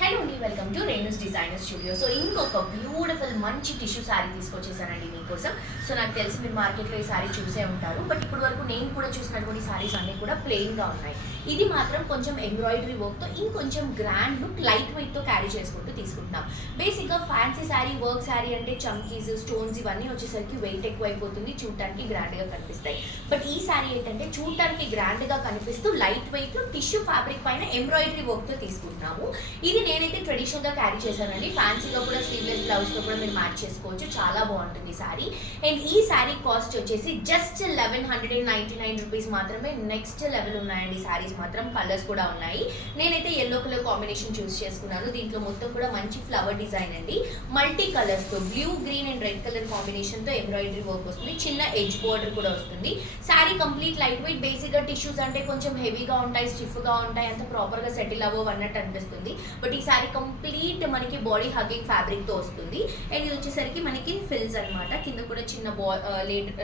Hello అండి, welcome to Renu's designer studio. So ఇంకొక beautiful మంచి టిష్యూ శారీ తీసుకొచ్చేసానండి మీకోసం. సో నాకు తెలిసి మీరు మార్కెట్లో ఈ శారీ చూసే ఉంటారు, బట్ ఇప్పుడు వరకు నేను కూడా చూసినటువంటి శారీస్ అన్నీ కూడా ప్లెయిన్గా ఉన్నాయి. ఇది మాత్రం కొంచెం ఎంబ్రాయిడరీ వర్క్తో ఇంకొంచెం గ్రాండ్ లుక్ లైట్ వెయిట్తో క్యారీ చేసుకుంటూ తీసుకుంటున్నాం. బేసిక్గా ఫ్యాన్సీ శారీ, వర్క్ శారీ అంటే చమ్కీస్, స్టోన్స్ ఇవన్నీ వచ్చేసరికి వెయిట్ ఎక్కువ అయిపోతుంది, చూడటానికి గ్రాండ్గా కనిపిస్తాయి. బట్ ఈ శారీ ఏంటంటే చూడటానికి గ్రాండ్గా కనిపిస్తూ లైట్ వెయిట్ టిష్యూ ఫ్యాబ్రిక్ పైన ఎంబ్రాయిడరీ వర్క్తో తీసుకుంటున్నాము. ఇది నేనైతే ట్రెడిషనల్గా క్యారీ చేశానండి. ఫ్యాన్సీగా కూడా స్లీవ్లెస్ బ్లౌజ్తో కూడా మీరు మ్యాచ్ చేసుకోవచ్చు, చాలా బాగుంటుంది శారీ. అండ్ ఈ శారీ కాస్ట్ వచ్చేసి జస్ట్ 1199 రూపీస్ మాత్రమే. నెక్స్ట్ లెవెల్ ఉన్నాయండి శారీస్ మాత్రం. కలర్స్ కూడా ఉన్నాయి. నేనైతే ఎల్లో కలర్ కాంబినేషన్ చూస్ చేసుకున్నాను. దీంట్లో మొత్తం కూడా మంచి ఫ్లవర్ డిజైన్ అండి. మల్టీ కలర్స్తో blue, green and red colour కాంబినేషన్తో ఎంబ్రాయిడరీ వర్క్ వస్తుంది. చిన్న ఎడ్జ్ బోర్డర్ కూడా వస్తుంది. Sari complete light weight. బేసిక్గా టిష్యూస్ అంటే కొంచెం హెవీగా ఉంటాయి, స్టిఫ్గా ఉంటాయి, అంత ప్రాపర్గా సెటిల్ అవ్వవు అన్నట్టు అనిపిస్తుంది. బట్ ఈ శారీ కంప్లీట్ మనకి బాడీ హగ్గింగ్ ఫ్యాబ్రిక్తో వస్తుంది. అండ్ ఇది వచ్చేసరికి మనకి ఫిల్స్ అనమాట. కింద కూడా చిన్న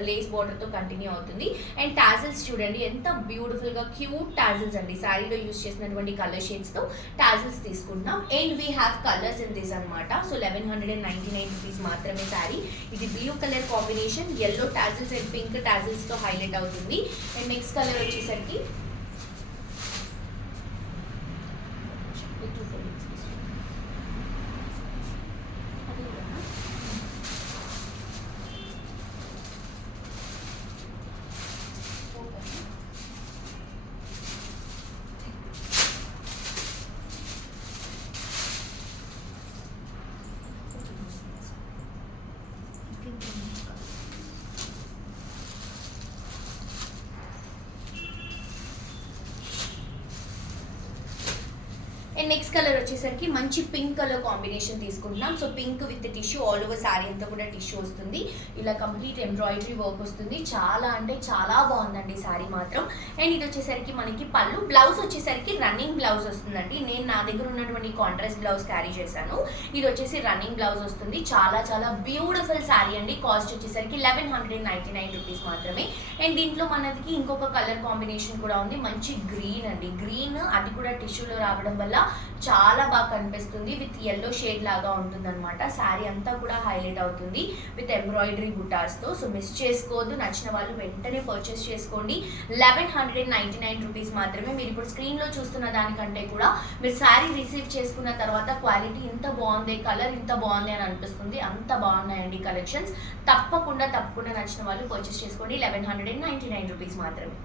లేస్ బార్డర్తో కంటిన్యూ అవుతుంది. అండ్ టాజిల్స్ చూడండి ఎంత బ్యూటిఫుల్గా క్యూట్ టాజిల్స్ అండి. శారీలో యూస్ చేసినటువంటి కలర్ షేడ్స్తో టాజిల్స్ తీసుకుంటున్నాం. And we have colours in this అనమాట. సో 1199 రూపీస్ మాత్రమే శారీ. ఇది blue colour combination, yellow tassels and pink టాజిల్స్తో హైలైట్ అవుతుంది. అండ్ నెక్స్ట్ కలర్ వచ్చేసరికి అండ్ నెక్స్ట్ కలర్ వచ్చేసరికి మంచి పింక్ కలర్ కాంబినేషన్ తీసుకుంటున్నాం. So pink with tissue, all over sari అంతా కూడా టిష్యూ వస్తుంది. ఇలా కంప్లీట్ ఎంబ్రాయిడరీ వర్క్ వస్తుంది. చాలా అంటే చాలా బాగుందండి శారీ మాత్రం. అండ్ ఇది వచ్చేసరికి మనకి పళ్ళు. బ్లౌజ్ వచ్చేసరికి రన్నింగ్ బ్లౌజ్ వస్తుందండి. నేను నా దగ్గర ఉన్నటువంటి కాంట్రాస్ట్ బ్లౌజ్ క్యారీ చేశాను. ఇది వచ్చేసి రన్నింగ్ బ్లౌజ్ వస్తుంది. చాలా చాలా బ్యూటిఫుల్ శారీ అండి. కాస్ట్ వచ్చేసరికి 1199 రూపీస్ మాత్రమే. అండ్ దీంట్లో మనకి ఇంకొక కలర్ కాంబినేషన్ కూడా ఉంది. మంచి గ్రీన్ అండి. గ్రీన్ అది కూడా టిష్యూలో రావడం వల్ల చాలా బాగా కనిపిస్తుంది. విత్ ఎల్లో షేడ్ లాగా ఉంటుంది అనమాట. శారీ అంతా కూడా హైలైట్ అవుతుంది విత్ ఎంబ్రాయిడరీ బుటాస్తో. సో మిస్ చేసుకోవద్దు. నచ్చిన వాళ్ళు వెంటనే పర్చేస్ చేసుకోండి. 1199 రూపీస్ మాత్రమే. మీరు ఇప్పుడు స్క్రీన్లో చూస్తున్న దానికంటే కూడా మీరు శారీ రిసీవ్ చేసుకున్న తర్వాత క్వాలిటీ ఇంత బాగుంది, కలర్ ఇంత బాగుంది అని అనిపిస్తుంది. అంత బాగున్నాయండి కలెక్షన్స్. తప్పకుండా నచ్చిన వాళ్ళు పర్చేస్ చేసుకోండి. 1199 రూపీస్ మాత్రమే.